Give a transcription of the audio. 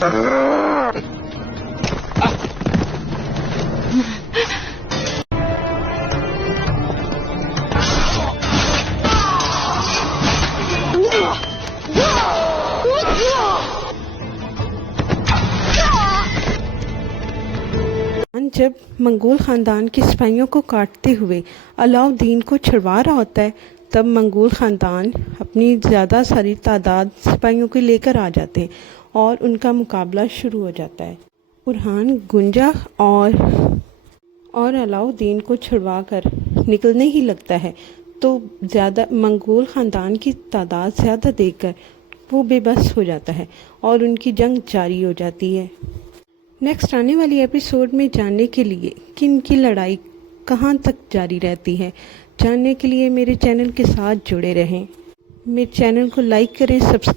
जब मंगोल ख़ानदान के सिपाहियों को काटते हुए अलाउद्दीन को छुड़वा रहा होता है, तब मंगोल ख़ानदान अपनी ज़्यादा सारी तादाद सिपाहियों को लेकर आ जाते हैं और उनका मुकाबला शुरू हो जाता है। बुरहान गुंजा और अलाउद्दीन को छुड़वा कर निकलने ही लगता है, तो ज़्यादा मंगोल ख़ानदान की तादाद ज़्यादा देखकर वो बेबस हो जाता है और उनकी जंग जारी हो जाती है। नेक्स्ट आने वाली एपिसोड में जानने के लिए कि इनकी लड़ाई कहाँ तक जारी रहती है, जानने के लिए मेरे चैनल के साथ जुड़े रहें। मेरे चैनल को लाइक करें, सब्सक्राइब